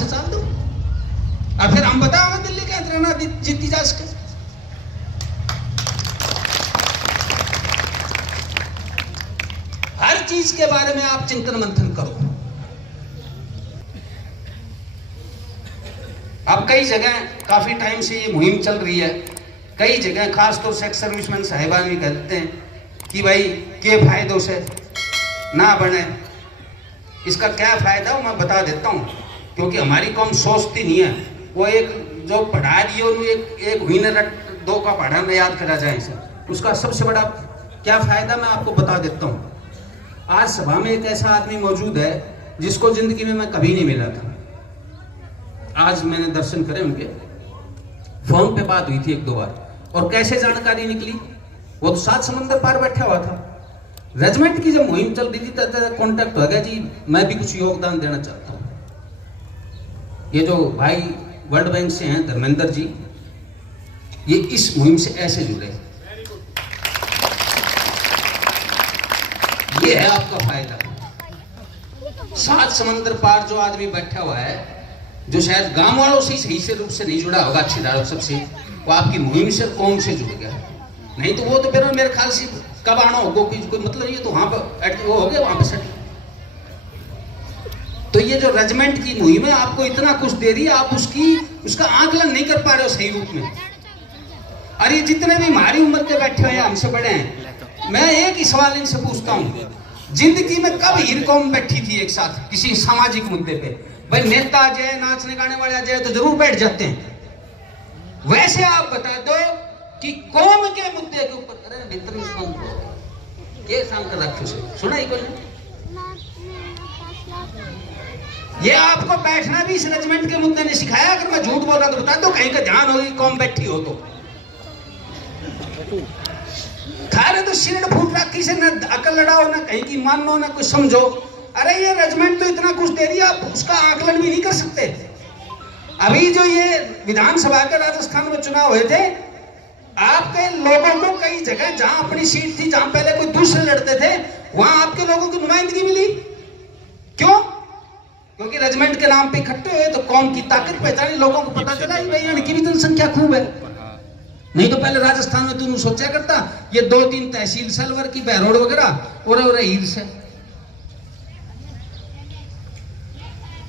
से चाल दो और फिर हम बताओ दिल्ली के रहना जीती जा सके। हर चीज के बारे में आप चिंतन मंथन करो। अब कई जगह काफी टाइम से ये मुहिम चल रही है, कई जगह खासतौर से एक्स सर्विसमैन साहिबान भी कहते हैं कि भाई के फायदों से ना बने। इसका क्या फायदा मैं बता देता हूँ, क्योंकि हमारी कौम सोचती नहीं है। वो एक जो पढ़ा दिए एक हुई ने दो का पढ़ा न याद करा जाए इसे, उसका सबसे बड़ा क्या फायदा मैं आपको बता देता हूँ। आज सभा में एक ऐसा आदमी मौजूद है जिसको जिंदगी में मैं कभी नहीं मिला था। आज मैंने दर्शन करे उनके, फोन पे बात हुई थी एक दो बार, और कैसे जानकारी निकली, वो तो 7 समंदर पार बैठा हुआ था। रेजिमेंट की जब मुहिम चल रही थी तो कांटेक्ट हो गया जी मैं भी कुछ योगदान देना चाहता हूं। ये जो भाई वर्ल्ड बैंक से हैं धर्मेंद्र जी, ये इस मुहिम से ऐसे जुड़े। ये है आपका फायदा। 7 समंदर पार जो आदमी बैठा हुआ है, जो शायद गांव वालों से सही से रूप से नहीं जुड़ा होगा अच्छी तरह सबसे, वो आपकी मुहिम से कौम से जुड़ गया। नहीं तो वो तो फिर मेरे ख्याल से कब आना होगा कोई मतलब, ये तो वहां पर वो हो गया वहां पर सेट। तो ये जो रेजिमेंट की मुहिम है आपको इतना कुछ दे रही है, आप उसका आकलन नहीं कर पा रहे हो सही रूप में। अरे जितने भी हमारी उम्र के बैठे हुए हैं, हमसे बड़े हैं, मैं एक ही सवाल इनसे पूछता हूँ, जिंदगी में कब हीर कौम बैठी थी एक साथ किसी सामाजिक मुद्दे पे? भाई नेता आ जाए, नाचने गाने वाले आ जाए तो जरूर बैठ जाते हैं। वैसे आप बता दो कि कौम के मुद्दे के ऊपर सुना ही कोई? ये आपको बैठना भी इस रेजिमेंट के मुद्दे ने सिखाया। अगर मैं झूठ बोल रहा तो बता दो, कहीं का ध्यान होगी कौम बैठी हो तो। खारे तो सिर फूट रखी से न अकल लड़ाओ, ना कहीं की मानो, ना कुछ समझो। अरे ये रेजिमेंट तो इतना कुछ दे रही है, आप उसका आकलन भी नहीं कर सकते। अभी जो ये विधानसभा के राजस्थान में चुनाव हुए थे, आपके लोगों को कई जगह जहां अपनी सीट थी, जहां पहले कोई दूसरे लड़ते थे, वहां आपके लोगों की नुमाइंदगी मिली। क्यों? क्योंकि रेजिमेंट के नाम पे इकट्ठे हुए तो कौम की ताकत पहचानी, लोगों को पता चला भाई इनकी भी जनसंख्या खूब है। नहीं तो पहले राजस्थान में तुम सोचा करता ये 2-3 तहसील सलवर की बहरोड वगैरह और ईर से।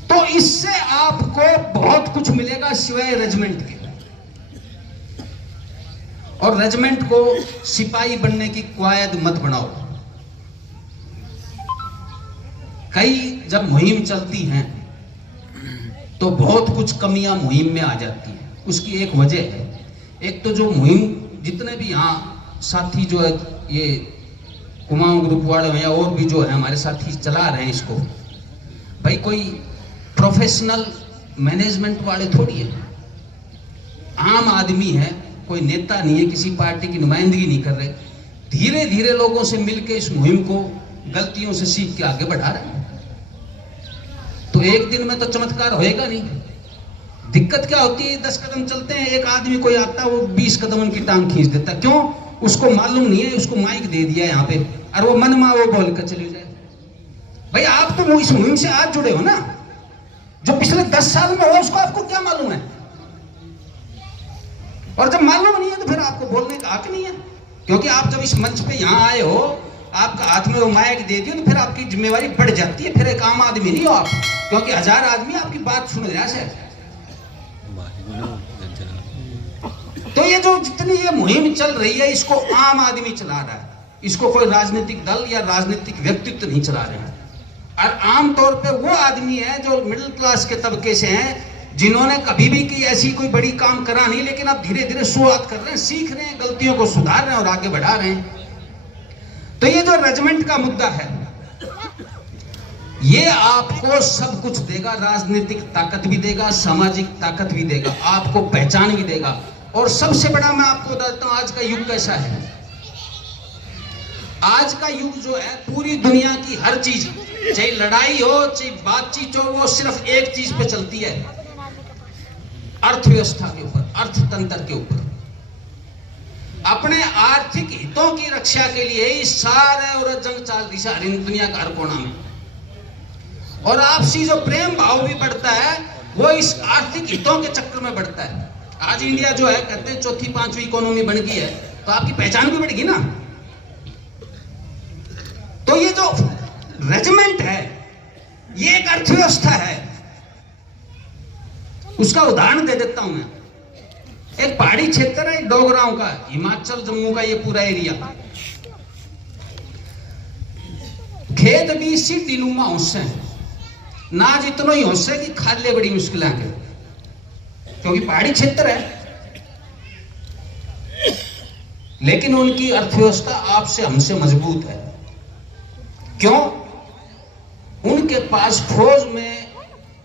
तो इससे आपको बहुत कुछ मिलेगा सिवाय रेजिमेंट के। और रेजिमेंट को सिपाही बनने की क्वायद मत बनाओ। कई जब मुहिम चलती हैं तो बहुत कुछ कमियां मुहिम में आ जाती हैं। उसकी एक वजह है, एक तो जो मुहिम जितने भी यहाँ साथी जो है ये कुमाऊं ग्रुप वाले हैं और भी जो है हमारे साथी चला रहे हैं इसको, भाई कोई प्रोफेशनल मैनेजमेंट वाले थोड़ी है, आम आदमी है, कोई नेता नहीं है, किसी पार्टी की नुमाइंदगी नहीं कर रहे। धीरे धीरे लोगों से मिलकर इस मुहिम को गलतियों से सीख के आगे बढ़ा रहे हैं। तो एक दिन में तो चमत्कार होएगा नहीं। दिक्कत क्या होती है, 10 कदम चलते हैं, एक आदमी कोई आता है वो 20 कदम उनकी टांग खींच देता। क्यों? उसको मालूम नहीं है, उसको माइक दे दिया यहाँ पे और वो मन में वो बोल कर चले जाए। भाई आप तो इस मुहिम से आज जुड़े हो ना, जो पिछले 10 साल में हुआ उसको आपको क्या मालूम है? और जब मालूम नहीं है तो फिर आपको बोलने का हक नहीं है। क्योंकि आप जब इस मंच पे यहाँ आए हो, आपका हाथ में वो माइक दे दियो तो फिर आपकी जिम्मेवारी बढ़ जाती है। फिर एक आम आदमी नहीं हो आप, क्योंकि 1000 आदमी आपकी बात सुन रहा है। तो ये जो जितनी ये मुहिम चल रही है, इसको आम आदमी चला रहा है, इसको कोई राजनीतिक दल या राजनीतिक व्यक्तित्व नहीं चला रहे हैं। और आमतौर पे वो आदमी है जो मिडिल क्लास के तबके से हैं, जिन्होंने कभी भी की ऐसी कोई बड़ी काम करा नहीं, लेकिन अब धीरे धीरे शुरुआत कर रहे हैं, सीख रहे हैं, गलतियों को सुधार रहे हैं और आगे बढ़ा रहे हैं। तो ये जो रेजिमेंट का मुद्दा है, ये आपको सब कुछ देगा, राजनीतिक ताकत भी देगा, सामाजिक ताकत भी देगा, आपको पहचान भी देगा। और सबसे बड़ा मैं आपको बताता हूं आज का युग कैसा है। आज का युग जो है, पूरी दुनिया की हर चीज, चाहे लड़ाई हो चाहे बातचीत हो, वो सिर्फ एक चीज पे चलती है, अर्थव्यवस्था के ऊपर, अर्थतंत्र के ऊपर। अपने आर्थिक हितों की रक्षा के लिए ही सारे और जंग चाल रही है दुनिया का हर कोना में। और आपसी जो प्रेम भाव भी बढ़ता है, वो इस आर्थिक हितों के चक्कर में बढ़ता है। आज इंडिया जो है कहते हैं चौथी पांचवी इकोनॉमी बन गई है, तो आपकी पहचान भी बढ़ेगी ना। तो ये जो रेजिमेंट है ये एक अर्थव्यवस्था है। उसका उदाहरण दे देता हूं मैं। एक पहाड़ी क्षेत्र है डोगराओं का, हिमाचल जम्मू का ये पूरा एरिया, खेत भी सीढ़ी नुमा होसे ना जितना ही होसे कि खाले बड़ी मुश्किल है, क्योंकि पहाड़ी क्षेत्र है। लेकिन उनकी अर्थव्यवस्था आपसे हमसे मजबूत है। क्यों? उनके पास फौज में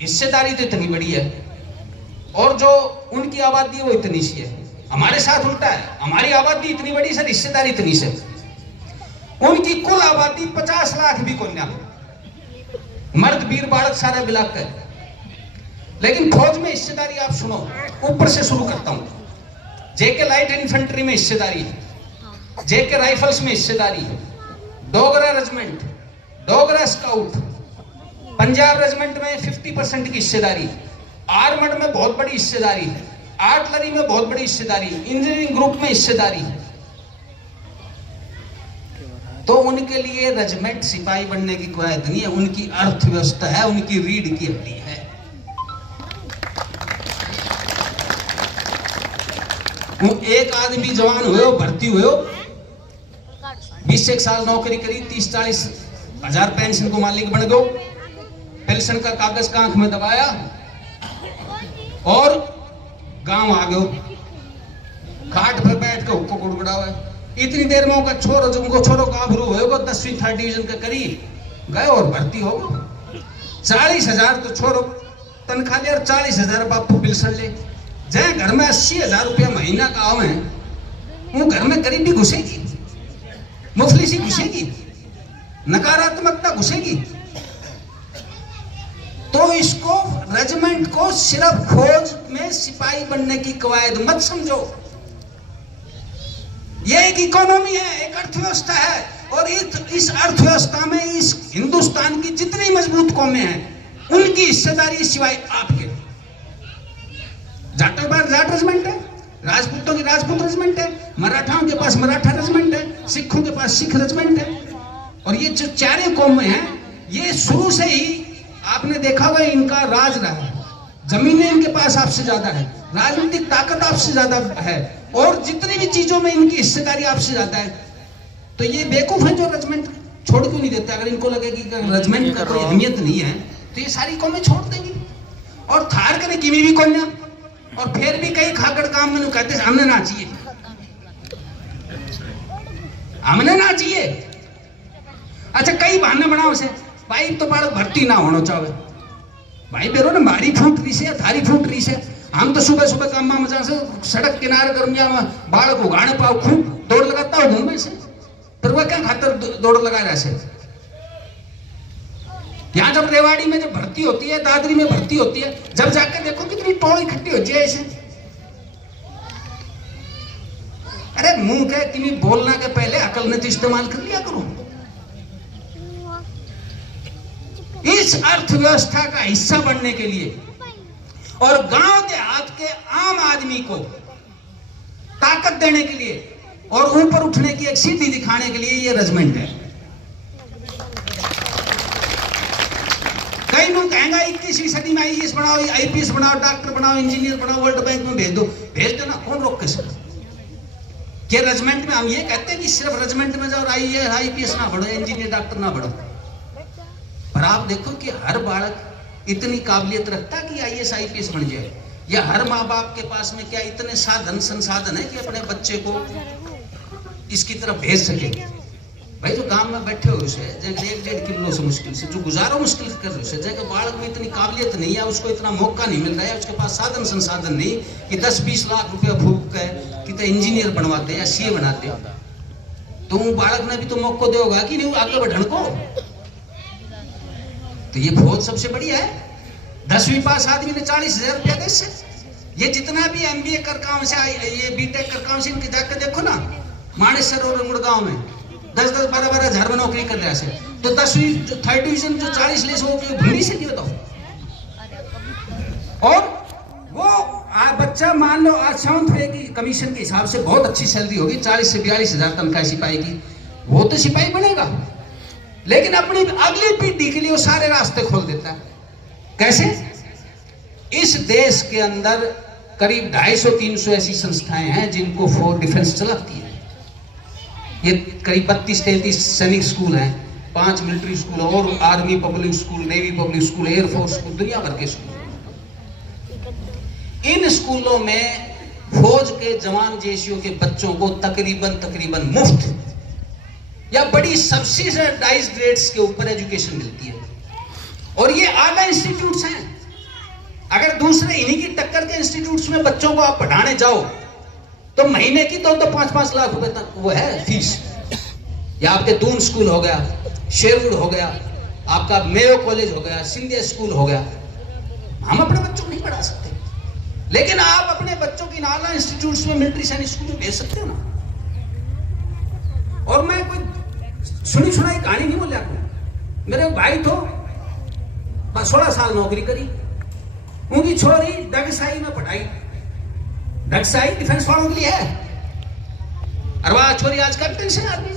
हिस्सेदारी तो इतनी बड़ी है, और जो उनकी आबादी है वो इतनी सी है। हमारे साथ उल्टा है, हमारी आबादी इतनी बड़ी सर, हिस्सेदारी इतनी से। उनकी कुल आबादी 50 लाख भी कोन्या, मर्द वीर बालक सारे मिलाकर। लेकिन फौज में हिस्सेदारी आप सुनो, ऊपर से शुरू करता हूं। जेके लाइट इन्फेंट्री में हिस्सेदारी है, जेके राइफल्स में हिस्सेदारी है, Dogra regiment, Dogra scout, Punjab regiment में 50% की हिस्सेदारी, आर्मड में बहुत बड़ी हिस्सेदारी, आर्टिलरी में बहुत बड़ी हिस्सेदारी, इंजीनियरिंग ग्रुप में हिस्सेदारी। तो उनके लिए रेजिमेंट सिपाही बनने की कवायद नहीं है, उनकी अर्थव्यवस्था है, उनकी रीढ़ की हड्डी है। वो एक आदमी जवान हुए हो, भर्ती हुए हो, 20 साल नौकरी करी, 30-40 हजार पेंशन को मालिक बन गए, पेंशन का कागज का आंख में दबाया और गांव आ गए, खाट पर बैठ के हुक्को गुड़गुड़ावे। इतनी देर में उनका छोरो, जो उनको छोरो गाभरू होगा 10वीं 3rd डिवीजन का करी गए और भर्ती हो गए। 40,000 तो छोरो तनख्वाह ले और 40,000 बापू पेंशन ले। जय घर में 80,000 रुपया महीना का आवे, वो घर में गरीबी घुसेगी, मुफलिसी घुसेगी, नकारात्मकता घुसेगी। तो इसको रेजिमेंट को सिर्फ फौज में सिपाही बनने की कवायद मत समझो। ये एक इकोनॉमी है, एक अर्थव्यवस्था है, और इस अर्थव्यवस्था में इस हिंदुस्तान की जितनी मजबूत कौमें हैं उनकी हिस्सेदारी सिवाय आपके। जाटों के पास जाट रेजिमेंट है, राजपूतों की राजपूत रेजिमेंट है, मराठाओं के पास मराठा रेजिमेंट है, सिखों के पास सिख रेजिमेंट है। और ये जो चारों कौमें हैं ये शुरू से ही आपने देखा हुआ इनका राज रहा है। जमीनें इनके पास आपसे ज्यादा है, राजनीतिक ताकत आपसे ज्यादा है, और जितनी भी चीजों में इनकी हिस्सेदारी आपसे ज्यादा है। तो ये बेवकूफ है जो रेजिमेंट छोड़ क्यों नहीं देते। अगर इनको लगे कि रेजिमेंट का कोई अहमियत नहीं है तो ये सारी कौमें छोड़ देंगी। और थार करे किमी भी कोन्या, और फिर भी कई खाकड़ काम में कहते हमने ना चाहिए, हमने ना चाहिए। अच्छा कई बहाने बनाओ से, भाई तो बालक भर्ती ना होना चाहे, भाई बेरो ने मारी फूट रही से, थारी फूट रही से। हम तो सुबह सुबह काम में मजा से सड़क किनारे गर्मिया में बालक उगाने पाओ, खूब दौड़ लगाता हो घूमने से, फिर वह क्या खातर दौड़ लगा रहा से। यहाँ जब रेवाड़ी में जब भर्ती होती है, दादरी में भर्ती होती है, जब जाकर देखो कितनी टोल इकट्ठी होती है ऐसे। अरे मुंह के किन्हीं बोलना के पहले अकल ने तो इस्तेमाल कर लिया करो। इस अर्थव्यवस्था का हिस्सा बनने के लिए और गांव देहात के आम आदमी को ताकत देने के लिए और ऊपर उठने की एक सीढ़ी दिखाने के लिए ये रेजिमेंट है। कई लोग कहेंगे 21वीं सदी में आईएएस बनाओ, आईपीएस बनाओ, डॉक्टर बनाओ, इंजीनियर बनाओ, वर्ल्ड बैंक में भेज दो। भेज देना, कौन रोक के सकता? क्या रेजिमेंट में हम ये कहते हैं कि सिर्फ रेजिमेंट में जाओ और आईएएस आईपीएस ना बढ़ो, इंजीनियर डॉक्टर ना बढ़ो। पर आप देखो कि हर बालक इतनी काबिलियत रखता है कि आईएएस आईपीएस बन जाए, या हर माँ बाप के पास में क्या इतने साधन संसाधन है कि अपने बच्चे को इसकी तरफ भेज सके। भाई जो गांव में बैठे हो उसे 1.5 किलो से मुश्किल से जो गुजारो मुश्किल कर रहे उसे, जगह बालक में इतनी काबिलियत नहीं है, उसको इतना मौका नहीं मिल रहा है, उसके पास साधन संसाधन नहीं कि 10-20 लाख रुपया फूक के कि इंजीनियर बनवाते या सीए बनाते, तो बालक ने भी तो मौका देगा कि नहीं आगे बढ़ने को। तो ये फौज सबसे बढ़िया है। 10वीं पास आदमी ने 40,000 रुपया दे से, ये जितना भी एमबीए कर काम से ये बीटेक कर काम से इनके जाकर देखो ना, मानेसर और गुड़गांव में 10-10, 12-12 हजार में नौकरी कर रहे हैं। तो 10वीं 3rd डिवीजन जो 40 ले सो भूमि से क्यों बताओ। और वो बच्चा मान लो आज 7th पे की कमीशन के हिसाब से बहुत अच्छी सैलरी होगी, 40 से 42 हजार तनख्वाह सिपाही की, वो तो सिपाही बनेगा, लेकिन अपनी अगली पीढ़ी के लिए वो सारे रास्ते खोल देता है। कैसे? इस देश के अंदर करीब 250-300 ऐसी संस्थाएं हैं जिनको फॉर डिफेंस चलाती है। ये करीब 32-33 सैनिक स्कूल हैं, 5 मिलिट्री स्कूल और army public school, navy public school, air force school, दुनिया भर के स्कूल। इन स्कूलों में फौज के जवान जेसीओ के बच्चों को तकरीबन मुफ्त या बड़ी सब्सिडाइज्ड रेट्स के ऊपर एजुकेशन मिलती है। और ये आला इंस्टीट्यूट्स हैं। अगर दूसरे इन्हीं की टक्कर के इंस्टीट्यूट्स में बच्चों को आप पढ़ाने जाओ तो महीने की तो 5-5 लाख रुपए तक वो है फीस। या आपके दून स्कूल हो गया, शेरवुड हो गया, आपका मेयो कॉलेज हो गया, सिंधिया स्कूल हो गया, हम अपने बच्चों को नहीं पढ़ा सकते, लेकिन आप अपने बच्चों की नाला इंस्टीट्यूट्स में, मिलिट्री सैनिक स्कूल में भेज सकते हो ना। और मैं कोई सुनी सुनाई कहानी नहीं बोल आपको। मेरे भाई तो 16 साल नौकरी करी, उनकी छोरी डगसाई में पढ़ाई। डगसाई डिफेंस वालों के लिए है, अरवा छोरी आज कैप्टन से आदमी।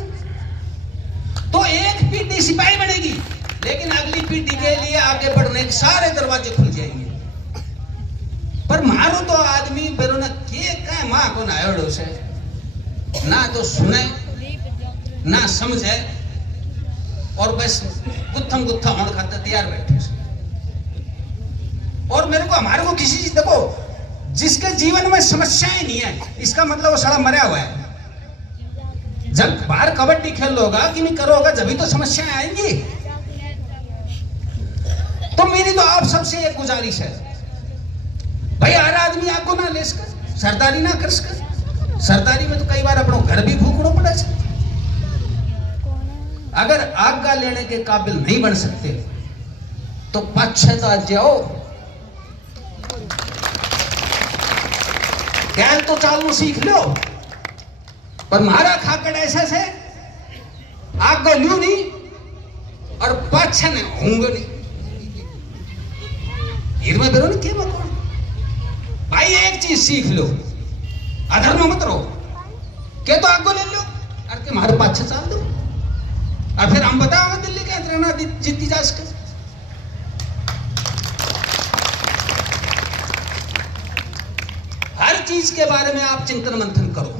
तो एक पीढ़ी सिपाही बनेगी, लेकिन अगली पीढ़ी के लिए आगे बढ़ने के सारे दरवाजे खुल जाएंगे। पर मारो तो आदमी बेरो ना के का मां को ना आयोडो से ना तो सुने ना समझे, और बस गुत्थम गुत्था होने खाते तैयार बैठे। और मेरे को हमारे को किसी चीज, देखो जिसके जीवन में समस्याएं नहीं है इसका मतलब वो सारा मरा हुआ है। जब बाहर कबड्डी खेल लोगा कि नहीं करोगा, जब भी तो समस्याएं आएंगी। तो मेरी तो आप सबसे एक गुजारिश है, भाई हर आदमी आपको ना ले सके, सरदारी ना कर सके। सरदारी में तो कई बार अपनों घर भी भूखना पड़ा है। अगर आज्ञा लेने के काबिल नहीं बन सकते तो पश्चाताप जाओ, गैल तो चालू सीख लो। पर मारा खाकड़ ऐसा से आज्ञा ल्यू नहीं और पाछा ने होंगे नहीं। में बेरो नहीं क्या मतलब भाई, एक चीज सीख लो, अधर्म मत रहो। के तो आगो ले लो और के मारे पाछे चाल दो, और फिर हम बताओगे दिल्ली के अंदर जीती जा सके। हर चीज के बारे में आप चिंतन मंथन करो।